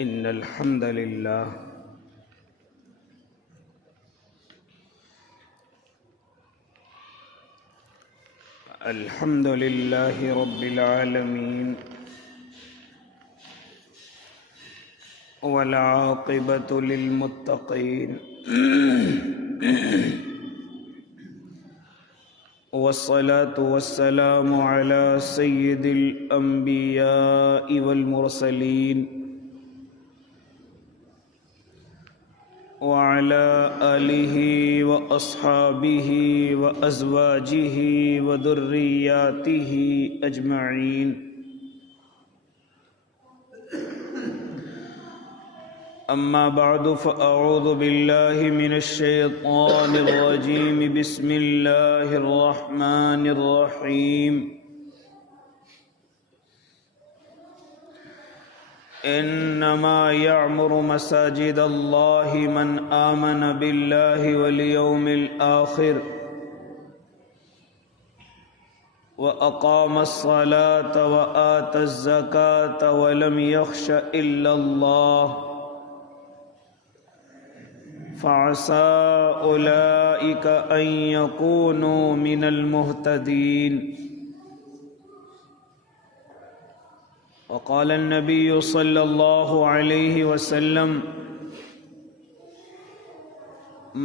إن الحمد لله رب العالمين والعاقبة للمتقين والصلاة والسلام على سيد الأنبياء والمرسلين وعلى آله وأصحابه وأزواجه وذرياته أجمعين أما بعد فأعوذ بالله من الشيطان الرجيم بسم الله الرحمن الرحيم إنما يعمر مساجد الله من آمن بالله واليوم الآخر وأقام الصلاة وآتى الزكاة ولم يخش إلا الله فعسى أولئك أن يكونوا من المهتدين وقال النبي صلى الله عليه وسلم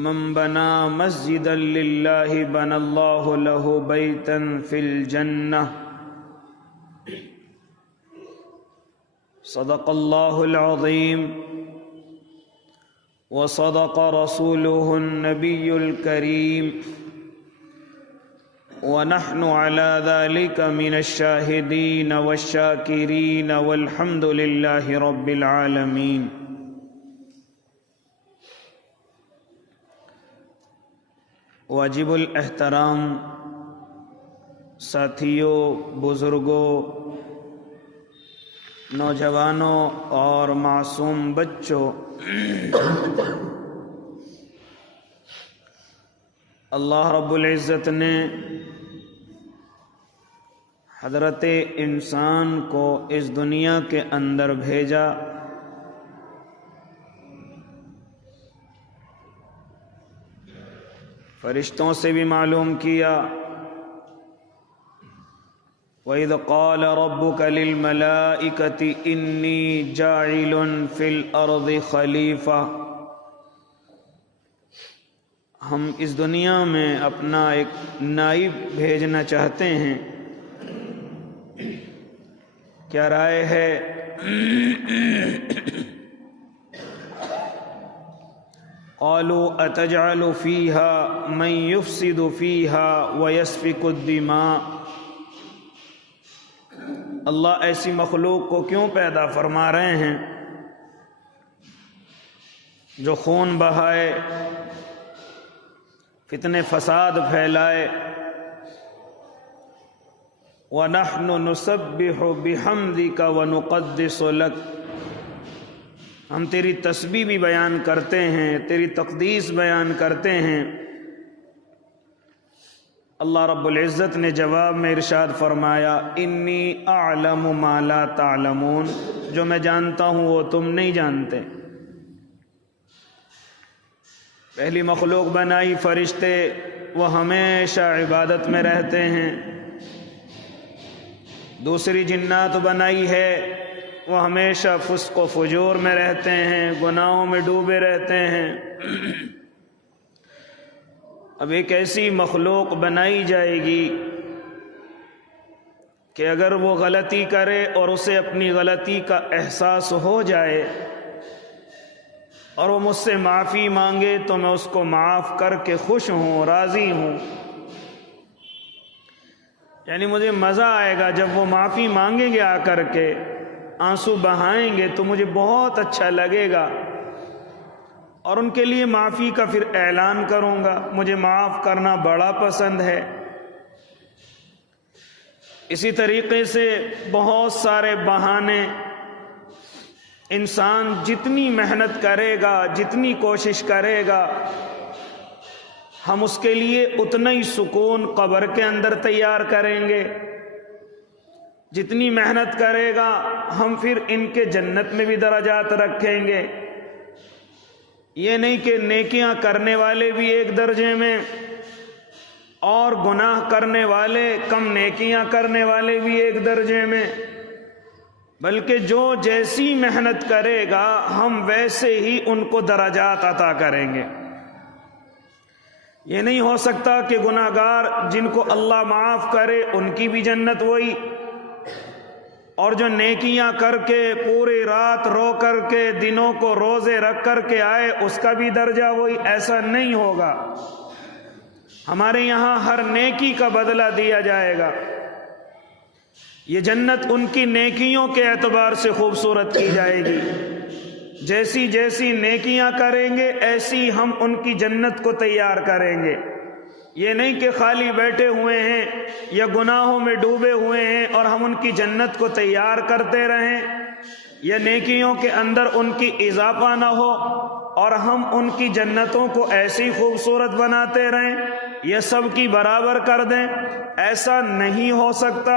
من بنى مسجدا لله بنى الله له بيتا في الجنة صدق الله العظيم وصدق رسوله النبي الكريم ونحن على ذلك من الشاهدين والشاكرين والحمد لله رب العالمين واجب الاحترام ساتھیوں، بزرگوں، نوجوانوں اور معصوم بچوں، اللہ رب العزت نے حضرت انسان کو اس دنیا کے اندر بھیجا فرشتوں سے بھی معلوم کیا وَإِذْ قَالَ رَبُّكَ لِلْمَلَائِكَةِ إِنِّي جَاعِلٌ فِي الْأَرْضِ خَلِيفَةً، ہم اس دنیا میں اپنا ایک نائب بھیجنا چاہتے ہیں، کیا رائے ہے؟ قالوا اتجعل فيها من يفسد فيها ويسفك الدماء، اللہ ایسی مخلوق کو کیوں پیدا فرما رہے ہیں جو خون بہائے، فتنے فساد پھیلائے؟ وَنَحْنُ نُسَبِّحُ بِحَمْدِكَ وَنُقَدِّسُ لَكَ، ہم تیری تسبیح بھی بیان کرتے ہیں، تیری تقدیس بیان کرتے ہیں۔ اللہ رب العزت نے جواب میں ارشاد فرمایا انی اعلم ما لا تعلمون، جو میں جانتا ہوں وہ تم نہیں جانتے۔ پہلی مخلوق بنائی فرشتے، وہ ہمیشہ عبادت میں رہتے ہیں۔ دوسری جنات بنائی ہے، وہ ہمیشہ فسق و فجور میں رہتے ہیں، گناہوں میں ڈوبے رہتے ہیں۔ اب ایک ایسی مخلوق بنائی جائے گی کہ اگر وہ غلطی کرے اور اسے اپنی غلطی کا احساس ہو جائے اور وہ مجھ سے معافی مانگے تو میں اس کو معاف کر کے خوش ہوں، راضی ہوں۔ یعنی مجھے مزہ آئے گا جب وہ معافی مانگیں گے، آ کر کے آنسو بہائیں گے تو مجھے بہت اچھا لگے گا، اور ان کے لیے معافی کا پھر اعلان کروں گا۔ مجھے معاف کرنا بڑا پسند ہے۔ اسی طریقے سے بہت سارے بہانے، انسان جتنی محنت کرے گا، جتنی کوشش کرے گا، ہم اس کے لیے اتنا ہی سکون قبر کے اندر تیار کریں گے۔ جتنی محنت کرے گا ہم پھر ان کے جنت میں بھی درجات رکھیں گے۔ یہ نہیں کہ نیکیاں کرنے والے بھی ایک درجے میں اور گناہ کرنے والے، کم نیکیاں کرنے والے بھی ایک درجے میں، بلکہ جو جیسی محنت کرے گا ہم ویسے ہی ان کو درجات عطا کریں گے۔ یہ نہیں ہو سکتا کہ گناہ گار جن کو اللہ معاف کرے ان کی بھی جنت وہی، اور جو نیکیاں کر کے پوری رات رو کر کے دنوں کو روزے رکھ کر کے آئے اس کا بھی درجہ وہی۔ ایسا نہیں ہوگا، ہمارے یہاں ہر نیکی کا بدلہ دیا جائے گا۔ یہ جنت ان کی نیکیوں کے اعتبار سے خوبصورت کی جائے گی، جیسی جیسی نیکیاں کریں گے ایسی ہم ان کی جنت کو تیار کریں گے۔ یہ نہیں کہ خالی بیٹھے ہوئے ہیں یا گناہوں میں ڈوبے ہوئے ہیں اور ہم ان کی جنت کو تیار کرتے رہیں، یا نیکیوں کے اندر ان کی اضافہ نہ ہو اور ہم ان کی جنتوں کو ایسی خوبصورت بناتے رہیں یا سب کی برابر کر دیں۔ ایسا نہیں ہو سکتا،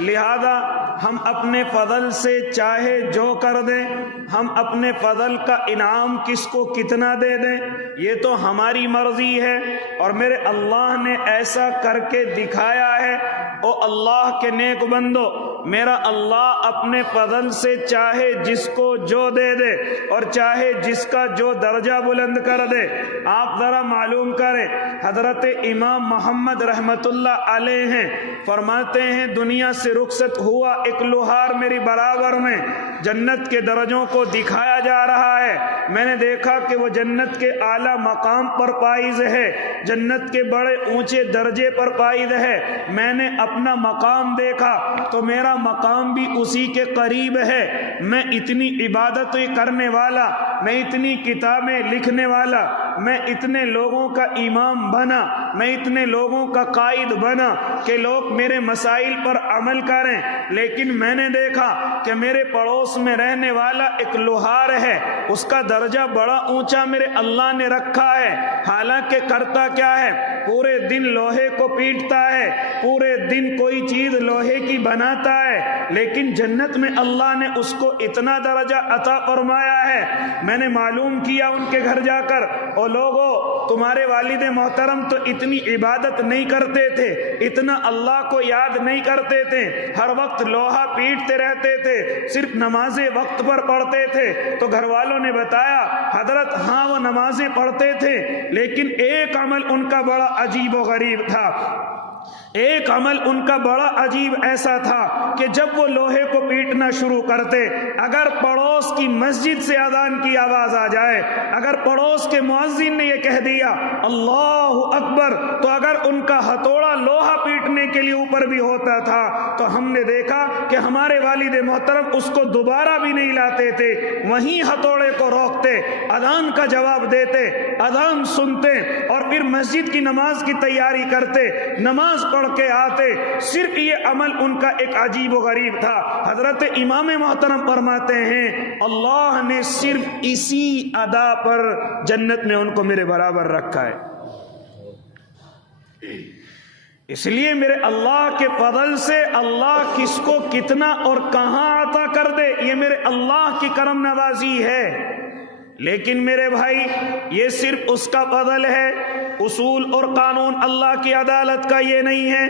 لہذا ہم اپنے فضل سے چاہے جو کر دیں، ہم اپنے فضل کا انعام کس کو کتنا دے دیں یہ تو ہماری مرضی ہے، اور میرے اللہ نے ایسا کر کے دکھایا ہے۔ او اللہ کے نیک بندو، میرا اللہ اپنے فضل سے چاہے جس کو جو دے دے اور چاہے جس کا جو درجہ بلند کر دے۔ آپ ذرا معلوم کریں، حضرت امام محمد رحمت اللہ علیہ ہیں، فرماتے ہیں دنیا سے رخصت ہوا ایک لوہار میری برابر میں جنت کے درجوں کو دکھایا جا رہا ہے۔ میں نے دیکھا کہ وہ جنت کے اعلیٰ مقام پر پائز ہے، جنت کے بڑے اونچے درجے پر پائز ہے۔ میں نے اپنا مقام دیکھا تو میرا مقام بھی اسی کے قریب ہے۔ میں اتنی عبادتیں کرنے والا، میں اتنی کتابیں لکھنے والا، میں اتنے لوگوں کا امام بنا، میں اتنے لوگوں کا قائد بنا کہ لوگ میرے مسائل پر عمل کریں، لیکن میں نے دیکھا کہ میرے پڑوس میں رہنے والا ایک لوہار ہے، اس کا درجہ بڑا اونچا میرے اللہ نے رکھا ہے، حالانکہ کرتا کیا ہے؟ پورے دن لوہے کو پیٹتا ہے، پورے دن کوئی چیز لوہے کی بناتا ہے، لیکن جنت میں اللہ نے اس کو اتنا درجہ عطا فرمایا ہے۔ میں نے معلوم کیا ان کے گھر جا کر، او لوگو تمہارے والد محترم تو اتنی عبادت نہیں کرتے تھے، اتنا اللہ کو یاد نہیں کرتے تھے، ہر وقت لوہا پیٹتے رہتے تھے، صرف نمازیں وقت پر پڑھتے تھے۔ تو گھر والوں نے بتایا حضرت ہاں وہ نمازیں پڑھتے تھے، لیکن ایک عمل ان کا بڑا عجیب و غریب تھا، ایک عمل ان کا بڑا عجیب ایسا تھا کہ جب وہ لوہے کو پیٹنا شروع کرتے، اگر پڑوس کی مسجد سے اذان کی آواز آ جائے، اگر پڑوس کے مؤذن نے یہ کہہ دیا اللہ اکبر، تو اگر ان کا ہتھوڑا لوہا پیٹنے کے لیے اوپر بھی ہوتا تھا تو ہم نے دیکھا کہ ہمارے والد محترم اس کو دوبارہ بھی نہیں لاتے تھے، وہیں ہتھوڑے کو روکتے، اذان کا جواب دیتے، اذان سنتے اور پھر مسجد کی نماز کی تیاری کرتے، نماز پڑھ کے آتے۔ صرف یہ عمل ان کا ایک عجیب و غریب تھا۔ حضرت امام محترم فرماتے ہیں اللہ نے صرف اسی ادا پر جنت میں ان کو میرے برابر رکھا ہے۔ اس لیے میرے اللہ کے فضل سے اللہ کس کو کتنا اور کہاں عطا کر دے یہ میرے اللہ کی کرم نوازی ہے، لیکن میرے بھائی یہ صرف اس کا فضل ہے۔ اصول اور قانون اللہ کی عدالت کا یہ نہیں ہے،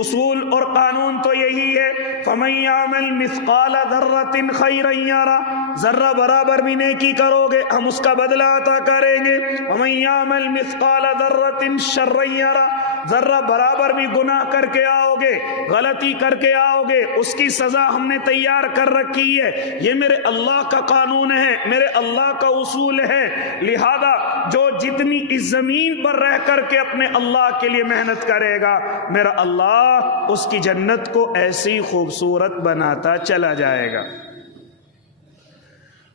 اصول اور قانون تو یہی ہے فَمَن يَعْمَلْ مِثْقَالَ ذَرَّةٍ خَيْرًا يَرَهُ، ذرہ برابر بھی نیکی کرو گے ہم اس کا بدلہ عطا کریں گے۔ وَمَن يَعْمَلْ مِثْقَالَ ذَرَّةٍ شَرًّا يَرَهُ، ذرہ برابر بھی گناہ کر کے آؤ گے، غلطی کر کے آؤ گے، اس کی سزا ہم نے تیار کر رکھی ہے۔ یہ میرے اللہ کا قانون ہے، میرے اللہ کا اصول ہے۔ لہذا جو جتنی اس زمین پر رہ کر کے اپنے اللہ کے لیے محنت کرے گا، میرا اللہ اس کی جنت کو ایسی خوبصورت بناتا چلا جائے گا۔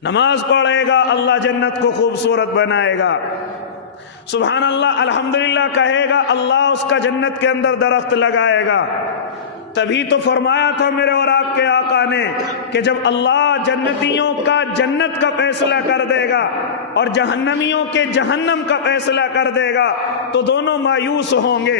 نماز پڑھے گا اللہ جنت کو خوبصورت بنائے گا، سبحان اللہ الحمدللہ کہے گا اللہ اس کا جنت کے اندر درخت لگائے گا۔ تبھی تو فرمایا تھا میرے اور آپ کے آقا نے کہ جب اللہ جنتیوں کا جنت کا فیصلہ کر دے گا اور جہنمیوں کے جہنم کا فیصلہ کر دے گا تو دونوں مایوس ہوں گے۔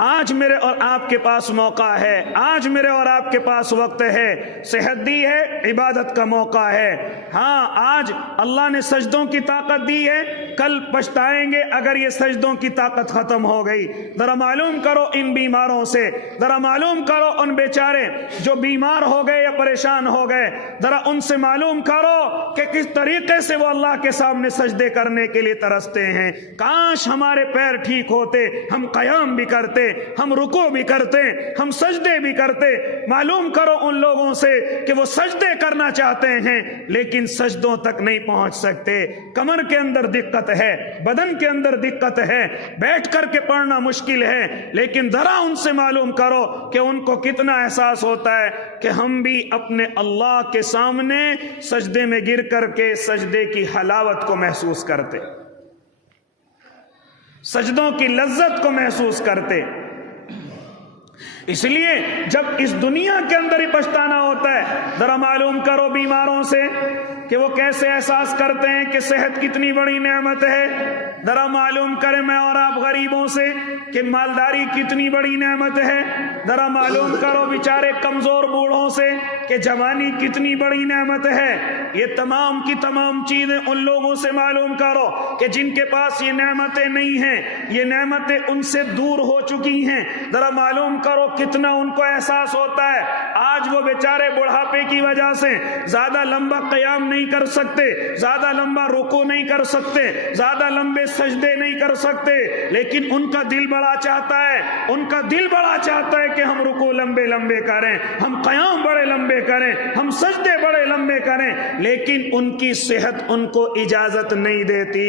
آج میرے اور آپ کے پاس موقع ہے، آج میرے اور آپ کے پاس وقت ہے، صحت دی ہے، عبادت کا موقع ہے۔ ہاں آج اللہ نے سجدوں کی طاقت دی ہے، کل پچھتائیں گے اگر یہ سجدوں کی طاقت ختم ہو گئی۔ ذرا معلوم کرو ان بیماروں سے، ذرا معلوم کرو ان بیچارے جو بیمار ہو گئے یا پریشان ہو گئے، ذرا ان سے معلوم کرو کہ کس طریقے سے وہ اللہ کے سامنے سجدے کرنے کے لیے ترستے ہیں۔ کاش ہمارے پیر ٹھیک ہوتے، ہم قیام بھی کرتے، ہم رکوع بھی کرتے، ہم سجدے بھی کرتے۔ معلوم کرو ان لوگوں سے کہ وہ سجدے کرنا چاہتے ہیں لیکن سجدوں تک نہیں پہنچ سکتے، کمر کے اندر دقت ہے، بدن کے اندر دقت ہے، بیٹھ کر کے پڑھنا مشکل ہے، لیکن ذرا ان سے معلوم کرو کہ ان کو کتنا احساس ہوتا ہے کہ ہم بھی اپنے اللہ کے سامنے سجدے میں گر کر کے سجدے کی حلاوت کو محسوس کرتے، سجدوں کی لذت کو محسوس کرتے۔ اس لیے جب اس دنیا کے اندر ہی پچھتانا ہوتا ہے، ذرا معلوم کرو بیماروں سے کہ وہ کیسے احساس کرتے ہیں کہ صحت کتنی بڑی نعمت ہے۔ ذرا معلوم کریں میں اور آپ غریبوں سے کہ مالداری کتنی بڑی نعمت ہے۔ ذرا معلوم کرو بیچارے کمزور بوڑھوں سے کہ جوانی کتنی بڑی نعمت ہے۔ یہ تمام کی تمام چیزیں ان لوگوں سے معلوم کرو کہ جن کے پاس یہ نعمتیں نہیں ہیں، یہ نعمتیں ان سے دور ہو چکی ہیں۔ ذرا معلوم کرو کتنا ان کو احساس ہوتا ہے۔ آج وہ بیچارے بڑھاپے کی وجہ سے زیادہ لمبا قیام نہیں کر سکتے، زیادہ لمبا رکوع نہیں کر سکتے، زیادہ لمبے سجدے نہیں کر سکتے، لیکن ان کا دل بڑا چاہتا ہے، ان کا دل بڑا چاہتا ہے کہ ہم رکوع لمبے لمبے کریں، ہم قیام بڑے لمبے کریں، ہم سجدے بڑے لمبے کریں، لیکن ان کی صحت ان کو اجازت نہیں دیتی۔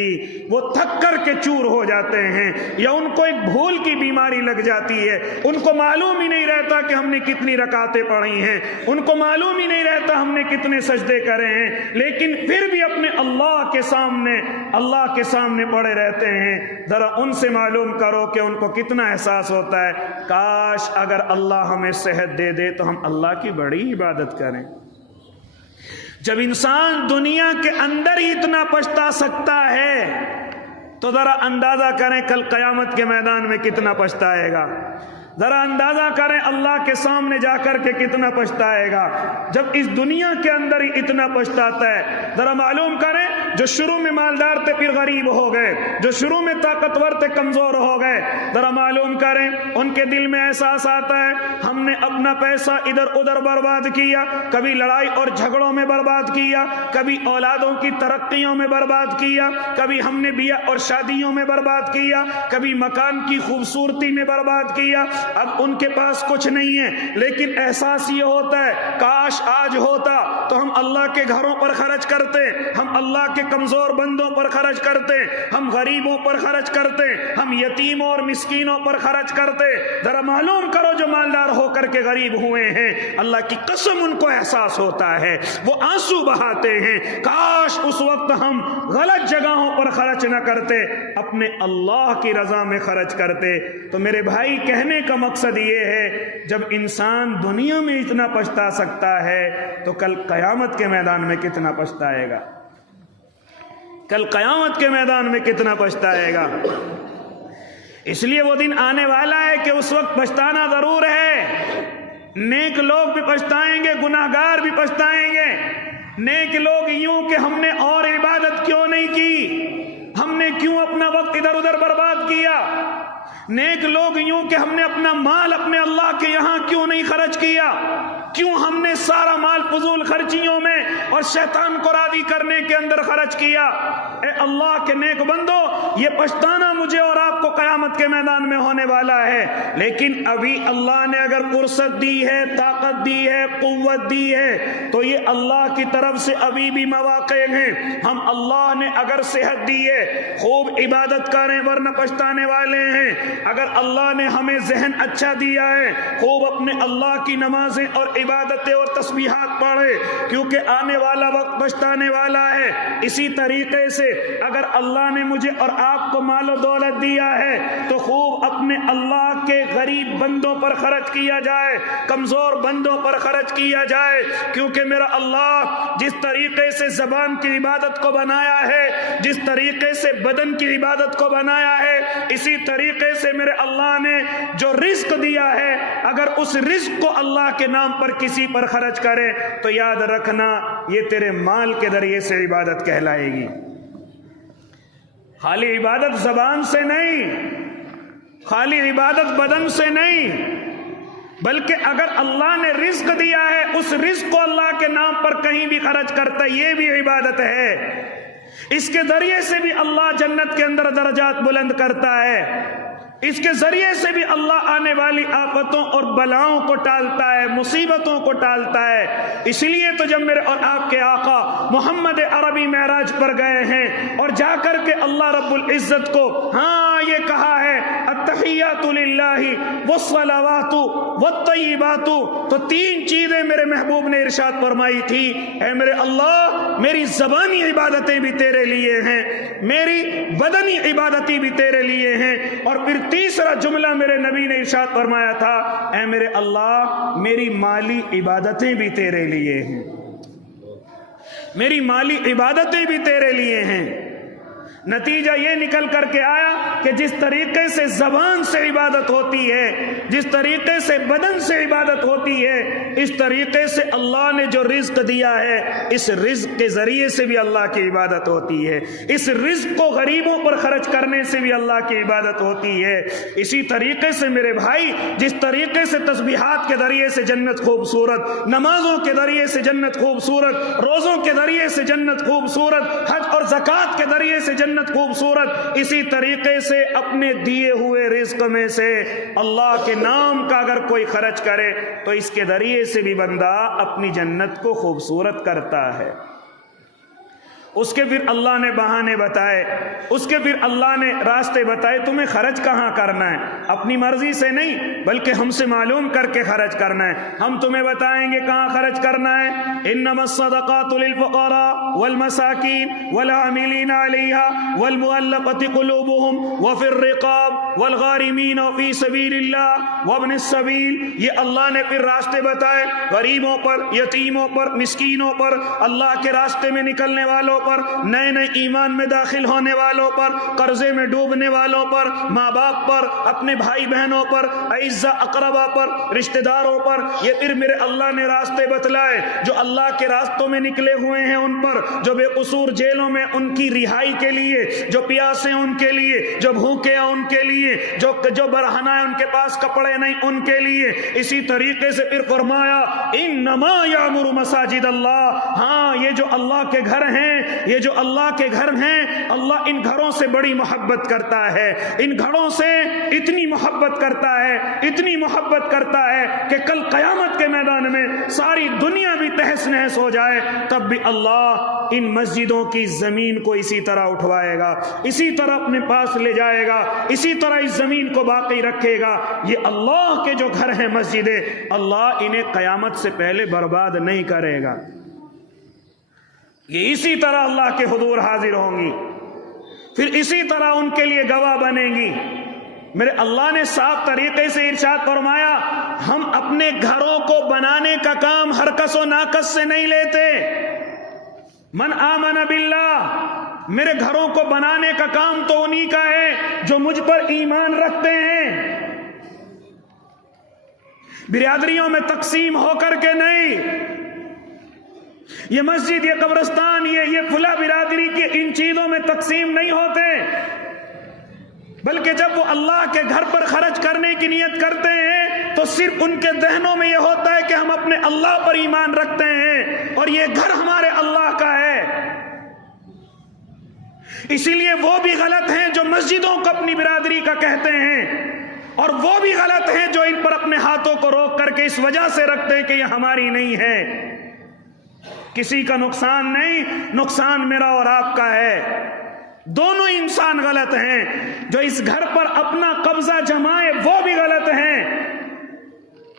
وہ تھک کر کے چور ہو جاتے ہیں یا ان کو ایک بھول کی بیماری لگ جاتی ہے، ان کو معلوم ہی نہیں رہتا کہ ہم نے کتنی رکعتیں پڑھی ہیں، ان کو معلوم ہی نہیں رہتا ہم نے کتنے سجدے کرے ہیں، لیکن پھر بھی اپنے اللہ کے سامنے پڑے رہتے ہیں۔ ذرا ان سے معلوم کرو کہ ان کو کتنا احساس ہوتا ہے کاش اگر اللہ ہمیں صحت دے دے تو ہم اللہ کی بڑی عبادت کریں۔ جب انسان دنیا کے اندر ہی اتنا پچھتا سکتا ہے تو ذرا اندازہ کریں کل قیامت کے میدان میں کتنا پچھتائے گا۔ ذرا اندازہ کریں اللہ کے سامنے جا کر کے کتنا پچھتائے گا جب اس دنیا کے اندر ہی اتنا پچھتاتا ہے۔ ذرا معلوم کریں جو شروع میں مالدار تھے پھر غریب ہو گئے، جو شروع میں طاقتور تھے کمزور ہو گئے، ذرا معلوم کریں ان کے دل میں احساس آتا ہے ہم نے اپنا پیسہ ادھر ادھر برباد کیا، کبھی لڑائی اور جھگڑوں میں برباد کیا، کبھی اولادوں کی ترقیوں میں برباد کیا، کبھی ہم نے بیاہ اور شادیوں میں برباد کیا، کبھی مکان کی خوبصورتی میں برباد کیا۔ اب ان کے پاس کچھ نہیں ہے لیکن احساس یہ ہوتا ہے کاش آج ہوتا تو ہم اللہ کے گھروں پر خرچ کرتے، ہم اللہ کے کمزور بندوں پر خرچ کرتے، ہم غریبوں پر خرچ کرتے، ہم یتیموں اور مسکینوں پر خرچ کرتے۔ ذرا معلوم کرو جو مالدار ہو کر کے غریب ہوئے ہیں اللہ کی قسم ان کو احساس ہوتا ہے، وہ آنسو بہاتے ہیں کاش اس وقت ہم غلط جگہوں پر خرچ نہ کرتے، اپنے اللہ کی رضا میں خرچ کرتے۔ تو میرے بھائی کہنے کا مقصد یہ ہے جب انسان دنیا میں اتنا پچھتا سکتا ہے تو کل قیامت کے میدان میں کتنا پچھتائے گا، کل قیامت کے میدان میں کتنا پچھتائے گا۔ اس لیے وہ دن آنے والا ہے کہ اس وقت پچھتانا ضرور ہے۔ نیک لوگ بھی پچھتائیں گے، گناہگار بھی پچھتائیں گے۔ نیک لوگ یوں کہ ہم نے اور عبادت کیوں نہیں کی، ہم نے کیوں اپنا وقت ادھر ادھر برباد کیا۔ نیک لوگ یوں کہ ہم نے اپنا مال اپنے اللہ کے یہاں کیوں نہیں خرچ کیا، کیوں ہم نے سارا مال فضول خرچیوں میں اور شیطان کو راضی کرنے کے اندر خرچ کیا۔ اے اللہ کے نیک بندو، یہ پچھتانا مجھے اور آپ کو قیامت کے میدان میں ہونے والا ہے، لیکن ابھی اللہ نے اگر فرصت دی ہے، طاقت دی ہے، قوت دی ہے تو یہ اللہ کی طرف سے ابھی بھی مواقع ہیں۔ ہم اللہ نے اگر صحت دی ہے خوب عبادت کریں ورنہ پچھتانے والے ہیں۔ اگر اللہ نے ہمیں ذہن اچھا دیا ہے خوب اپنے اللہ کی نمازیں اور عبادتیں اور تسبیحات پڑھے، کیونکہ آنے والا وقت پچھتانے والا ہے۔ اسی طریقے سے اگر اللہ نے مجھے اور آپ کو مال و دولت دیا ہے تو خوب اپنے اللہ کے غریب بندوں پر خرچ کیا جائے، کمزور بندوں پر خرچ کیا جائے، کیونکہ میرا اللہ جس طریقے سے زبان کی عبادت کو بنایا ہے، جس طریقے سے بدن کی عبادت کو بنایا ہے، اسی طریقے سے میرے اللہ نے جو رزق دیا ہے، اگر اس رزق کو اللہ کے نام پر کسی پر خرچ کرے تو یاد رکھنا یہ تیرے مال کے ذریعے سے عبادت کہلائے گی۔ خالی عبادت زبان سے نہیں، خالی عبادت بدن سے نہیں، بلکہ اگر اللہ نے رزق دیا ہے اس رزق کو اللہ کے نام پر کہیں بھی خرچ کرتا ہے، یہ بھی عبادت ہے۔ اس کے ذریعے سے بھی اللہ جنت کے اندر درجات بلند کرتا ہے، اس کے ذریعے سے بھی اللہ آنے والی آفتوں اور بلاؤں کو ٹالتا ہے، مصیبتوں کو ٹالتا ہے۔ اس لیے تو جب میرے اور آپ کے آقا محمد عربی معراج پر گئے ہیں اور جا کر کے اللہ رب العزت کو یہ کہا ہے التحیات للہ والصلوات والطیبات، تو تین چیزیں میرے محبوب نے ارشاد فرمائی تھی، اے میرے اللہ میری زبانی عبادتیں بھی تیرے لیے ہیں، میری بدنی عبادتیں بھی تیرے لیے ہیں، اور پھر تیسرا جملہ میرے نبی نے ارشاد فرمایا تھا، اے میرے اللہ میری مالی عبادتیں بھی تیرے لیے ہیں، میری مالی عبادتیں بھی تیرے لیے ہیں۔ نتیجہ یہ نکل کر کے آیا کہ جس طریقے سے زبان سے عبادت ہوتی ہے، جس طریقے سے بدن سے عبادت ہوتی ہے، اس طریقے سے اللہ نے جو رزق دیا ہے اس رزق کے ذریعے سے بھی اللہ کی عبادت ہوتی ہے، اس رزق کو غریبوں پر خرچ کرنے سے بھی اللہ کی عبادت ہوتی ہے۔ اسی طریقے سے میرے بھائی جس طریقے سے تسبیحات کے ذریعے سے جنت خوبصورت، نمازوں کے ذریعے سے جنت خوبصورت، روزوں کے ذریعے سے جنت خوبصورت، حج اور زکوٰۃ کے ذریعے سے جنت خوبصورت، اسی طریقے سے اپنے دیے ہوئے رزق میں سے اللہ کے نام کا اگر کوئی خرچ کرے تو اس کے ذریعے سے بھی بندہ اپنی جنت کو خوبصورت کرتا ہے۔ اس کے پھر اللہ نے بہانے بتائے، اس کے پھر اللہ نے راستے بتائے، تمہیں خرچ کہاں کرنا ہے، اپنی مرضی سے نہیں بلکہ ہم سے معلوم کر کے خرچ کرنا ہے۔ ہم تمہیں بتائیں گے کہاں خرچ کرنا ہے۔ انما الصدقات للفقراء والمساکین والعاملین علیہا والمؤلفۃ قلوبهم وفی الرقاب والغارمین وفی سبیل اللہ وابن السبیل، یہ اللہ نے پھر راستے بتائے، غریبوں پر، یتیموں پر، مسکینوں پر، اللہ کے راستے میں نکلنے والوں پر، نئے نئے ایمان میں داخل ہونے والوں پر، قرضے میں ڈوبنے والوں پر، ماں باپ پر، اپنے بھائی بہنوں پر، اعزا اقربا پر، رشتہ داروں پر، یہ پھر میرے اللہ نے راستے بتلائے۔ جو اللہ کے راستوں میں نکلے ہوئے ہیں ان پر، جو بے قصور جیلوں میں ان کی رہائی کے لیے، جو پیاسے ہیں ان کے لیے، جو بھوکے ہیں ان کے لیے، جو برہنہ ہے ان کے پاس کپڑے نہیں ان کے لیے۔ اسی طریقے سے پھر فرمایا انما یعمر مساجد اللہ، یہ جو اللہ کے گھر ہیں، یہ جو اللہ کے گھر ہیں، اللہ ان گھروں سے بڑی محبت کرتا ہے، ان گھروں سے اتنی محبت کرتا ہے، اتنی محبت کرتا ہے کہ کل قیامت کے میدان میں ساری دنیا بھی تہس نہس ہو جائے تب بھی اللہ ان مسجدوں کی زمین کو اسی طرح اٹھوائے گا، اسی طرح اپنے پاس لے جائے گا، اسی طرح اس زمین کو باقی رکھے گا۔ یہ اللہ کے جو گھر ہیں مسجدیں، اللہ انہیں قیامت سے پہلے برباد نہیں کرے گا، یہ اسی طرح اللہ کے حضور حاضر ہوں گی، پھر اسی طرح ان کے لیے گواہ بنیں گی۔ میرے اللہ نے صاف طریقے سے ارشاد فرمایا، ہم اپنے گھروں کو بنانے کا کام ہر کس و ناکس سے نہیں لیتے۔ من آمن باللہ، میرے گھروں کو بنانے کا کام تو انہی کا ہے جو مجھ پر ایمان رکھتے ہیں، برادریوں میں تقسیم ہو کر کے نہیں، یہ مسجد، یہ قبرستان، یہ فلاں برادری کے ان چیزوں میں تقسیم نہیں ہوتے، بلکہ جب وہ اللہ کے گھر پر خرچ کرنے کی نیت کرتے ہیں تو صرف ان کے ذہنوں میں یہ ہوتا ہے کہ ہم اپنے اللہ پر ایمان رکھتے ہیں اور یہ گھر ہمارے اللہ کا ہے۔ اسی لیے وہ بھی غلط ہیں جو مسجدوں کو اپنی برادری کا کہتے ہیں، اور وہ بھی غلط ہیں جو ان پر اپنے ہاتھوں کو روک کر کے اس وجہ سے رکھتے ہیں کہ یہ ہماری نہیں ہے۔ کسی کا نقصان نہیں، نقصان میرا اور آپ کا ہے۔ دونوں انسان غلط ہیں، جو اس گھر پر اپنا قبضہ جمائے وہ بھی غلط ہیں،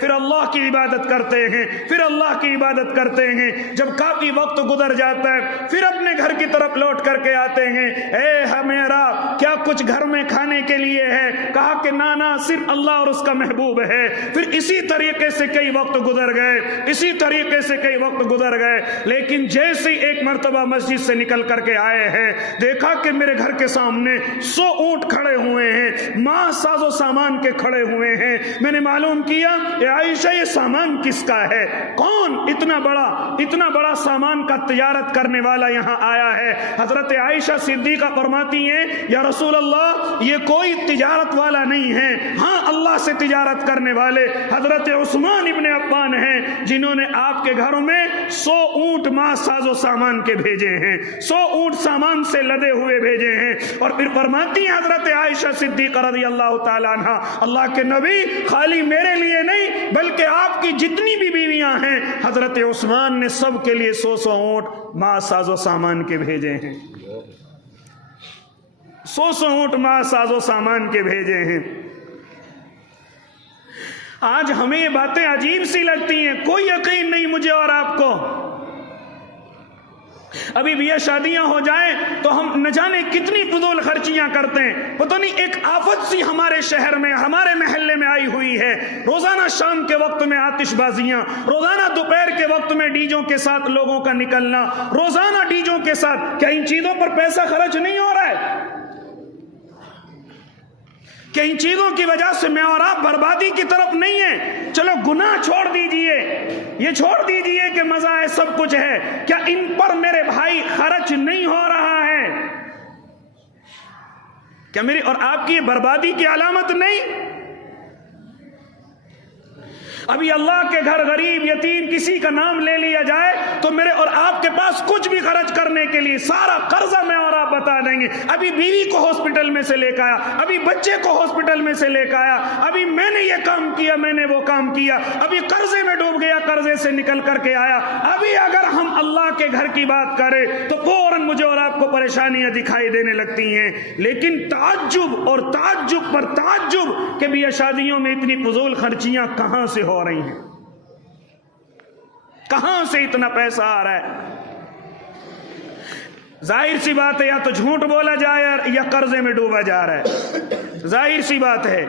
پھر اللہ کی عبادت کرتے ہیں، پھر اللہ کی عبادت کرتے ہیں، جب کافی وقت گزر جاتا ہے پھر اپنے گھر کی طرف لوٹ کر کے آتے ہیں، اے ہمیرا کیا کچھ گھر میں کھانے کے لیے ہے؟ کہا کہ نانا صرف اللہ اور اس کا محبوب ہے۔ پھر اسی طریقے سے کئی وقت گزر گئے، اسی طریقے سے کئی وقت گزر گئے، لیکن جیسے ہی ایک مرتبہ مسجد سے نکل کر کے آئے ہیں، دیکھا کہ میرے گھر کے سامنے 100 اونٹ کھڑے ہوئے ہیں، ماں ساز و سامان کے کھڑے ہوئے ہیں۔ میں نے معلوم کیا اے عائشہ یہ سامان کس کا ہے؟ کون اتنا بڑا سامان کا تجارت کرنے والا یہاں آیا ہے؟ حضرت عائشہ صدیقہ فرماتی ہیں یا رسول اللہ یہ کوئی تجارت والا نہیں ہے، ہاں اللہ سے تجارت کرنے والے حضرت عثمان ابن عفان ہیں، جنہوں نے آپ کے گھروں میں 100 اونٹ ماں ساز و سامان کے بھیجے ہیں، 100 اونٹ سامان سے لدے ہوئے بھیجے ہیں۔ اور پھر فرماتی ہیں حضرت عائشہ صدیقہ رضی اللہ تعالیٰ عنہ، اللہ کے نبی خالی میرے لیے نہیں بلکہ آپ کی جتنی بھی بیویاں ہیں حضرت عثمان نے سب کے لیے 100 اونٹ ماں ساز و سامان کے بھیجے ہیں، 100 اونٹ ماں ساز و سامان کے بھیجے ہیں۔ آج ہمیں یہ باتیں عجیب سی لگتی ہیں، کوئی یقین نہیں مجھے اور آپ کو۔ ابھی بھی یہ شادیاں ہو جائیں تو ہم نہ جانے کتنی فضول خرچیاں کرتے ہیں، پتہ نہیں ایک آفت سی ہمارے شہر میں ہمارے محلے میں آئی ہوئی ہے۔ روزانہ شام کے وقت میں آتش بازیاں، روزانہ دوپہر کے وقت میں ڈیجوں کے ساتھ لوگوں کا نکلنا، روزانہ ڈیجوں کے ساتھ۔ کیا ان چیزوں پر پیسہ خرچ نہیں ہو رہا ہے؟ کہ ان چیزوں کی وجہ سے میں اور آپ بربادی کی طرف نہیں ہیں؟ چلو گناہ چھوڑ دیجئے، یہ چھوڑ دیجئے کہ مزہ ہے سب کچھ ہے، کیا ان پر میرے بھائی خرچ نہیں ہو رہا ہے؟ کیا میری اور آپ کی بربادی کی علامت نہیں؟ ابھی اللہ کے گھر غریب یتیم کسی کا نام لے لیا جائے تو میرے اور آپ کے پاس کچھ بھی خرچ کرنے کے لیے سارا قرضہ میں اور آپ بتا دیں گے۔ ابھی بیوی کو ہاسپٹل میں سے لے کے آیا، ابھی بچے کو ہاسپٹل میں سے لے کے آیا، ابھی میں نے یہ کام کیا، میں نے وہ کام کیا، ابھی قرضے میں ڈوب گیا، قرضے سے نکل کر کے آیا۔ ابھی اگر ہم اللہ کے گھر کی بات کریں تو فوراً مجھے اور آپ کو پریشانیاں دکھائی دینے لگتی ہیں۔ لیکن تعجب اور تعجب پر تعجب کہ بھی یہ شادیوں میں اتنی فضول خرچیاں کہاں سے ہو رہی ہیں، کہاں سے اتنا پیسہ آ رہا ہے؟ ظاہر سی بات ہے یا تو جھوٹ بولا جائے یا قرضے میں ڈوبا جا رہا ہے، ظاہر سی بات ہے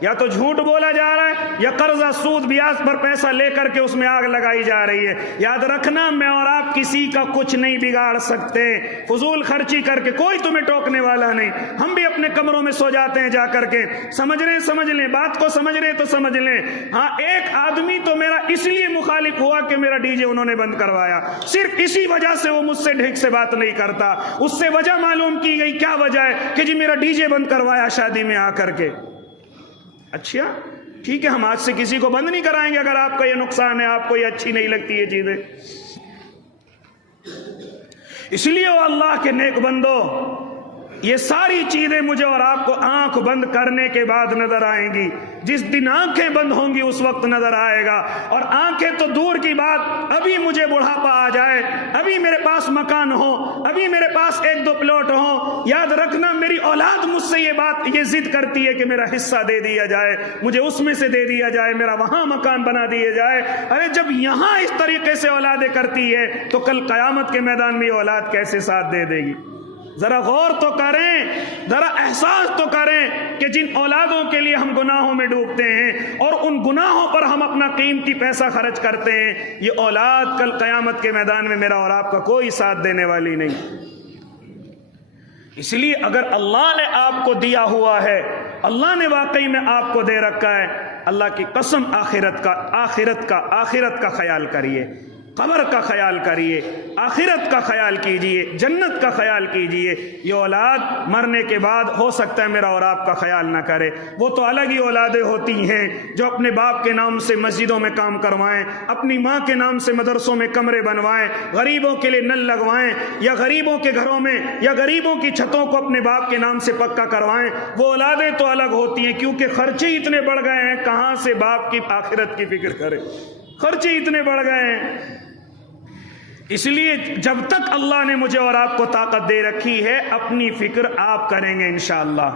یا تو جھوٹ بولا جا رہا ہے یا قرضہ سود بیاج پر پیسہ لے کر کے اس میں آگ لگائی جا رہی ہے۔ یاد رکھنا میں اور آپ کسی کا کچھ نہیں بگاڑ سکتے، فضول خرچی کر کے کوئی تمہیں ٹوکنے والا نہیں۔ ہم بھی اپنے کمروں میں سو جاتے ہیں جا کر کے، سمجھ لیں بات کو، سمجھ رہے تو سمجھ لیں۔ ہاں ایک آدمی تو میرا اس لیے مخالف ہوا کہ میرا ڈی جے انہوں نے بند کروایا، صرف اسی وجہ سے وہ مجھ سے ڈھیک سے بات نہیں کرتا۔ اس سے وجہ معلوم کی گئی، کیا وجہ ہے کہ جی میرا ڈی جے بند کروایا شادی میں آ کر کے۔ اچھا ٹھیک ہے، ہم آج سے کسی کو بند نہیں کرائیں گے اگر آپ کا یہ نقصان ہے، آپ کو یہ اچھی نہیں لگتی یہ چیزیں۔ اس لیے وہ اللہ کے نیک بندو، یہ ساری چیزیں مجھے اور آپ کو آنکھ بند کرنے کے بعد نظر آئیں گی۔ جس دن آنکھیں بند ہوں گی اس وقت نظر آئے گا۔ اور آنکھیں تو دور کی بات، ابھی مجھے بڑھاپا آ جائے، ابھی میرے پاس مکان ہو، ابھی میرے پاس 1-2 پلاٹ ہو، یاد رکھنا میری اولاد مجھ سے یہ ضد کرتی ہے کہ میرا حصہ دے دیا جائے، مجھے اس میں سے دے دیا جائے، میرا وہاں مکان بنا دیا جائے۔ ارے جب یہاں اس طریقے سے اولادیں کرتی ہے تو کل قیامت کے میدان میں یہ اولاد کیسے ساتھ دے دے گی؟ ذرا غور تو کریں، ذرا احساس تو کریں کہ جن اولادوں کے لیے ہم گناہوں میں ڈوبتے ہیں اور ان گناہوں پر ہم اپنا قیمتی پیسہ خرچ کرتے ہیں، یہ اولاد کل قیامت کے میدان میں میرا اور آپ کا کوئی ساتھ دینے والی نہیں۔ اس لیے اگر اللہ نے آپ کو دیا ہوا ہے، اللہ نے واقعی میں آپ کو دے رکھا ہے، اللہ کی قسم آخرت کا خیال کریے، قبر کا خیال کریے، آخرت کا خیال کیجئے، جنت کا خیال کیجئے۔ یہ اولاد مرنے کے بعد ہو سکتا ہے میرا اور آپ کا خیال نہ کرے، وہ تو الگ ہی اولادیں ہوتی ہیں جو اپنے باپ کے نام سے مسجدوں میں کام کروائیں، اپنی ماں کے نام سے مدرسوں میں کمرے بنوائیں، غریبوں کے لیے نل لگوائیں، یا غریبوں کے گھروں میں یا غریبوں کی چھتوں کو اپنے باپ کے نام سے پکا کروائیں۔ وہ اولادیں تو الگ ہوتی ہیں کیونکہ خرچے اتنے بڑھ گئے ہیں، کہاں سے باپ کی آخرت کی فکر کرے، خرچے اتنے بڑھ گئے ہیں۔ اس لیے جب تک اللہ نے مجھے اور آپ کو طاقت دے رکھی ہے اپنی فکر آپ کریں گے انشاءاللہ.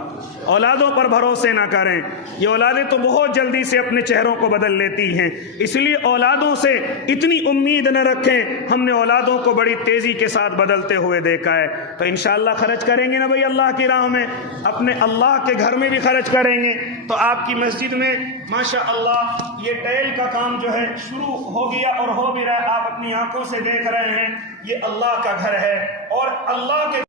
اولادوں پر بھروسے نہ کریں، یہ اولادیں تو بہت جلدی سے اپنے چہروں کو بدل لیتی ہیں، اس لیے اولادوں سے اتنی امید نہ رکھیں. ہم نے اولادوں کو بڑی تیزی کے ساتھ بدلتے ہوئے دیکھا ہے. تو انشاءاللہ خرچ کریں گے نا بھائی اللہ کی راہ میں، اپنے اللہ کے گھر میں بھی خرچ کریں گے. تو آپ کی مسجد میں ماشاءاللہ یہ ٹائل کا کام جو ہے شروع ہو گیا اور ہو بھی رہا ہے، آپ اپنی آنکھوں سے دیکھ رہے ہیں. یہ اللہ کا گھر ہے اور اللہ کے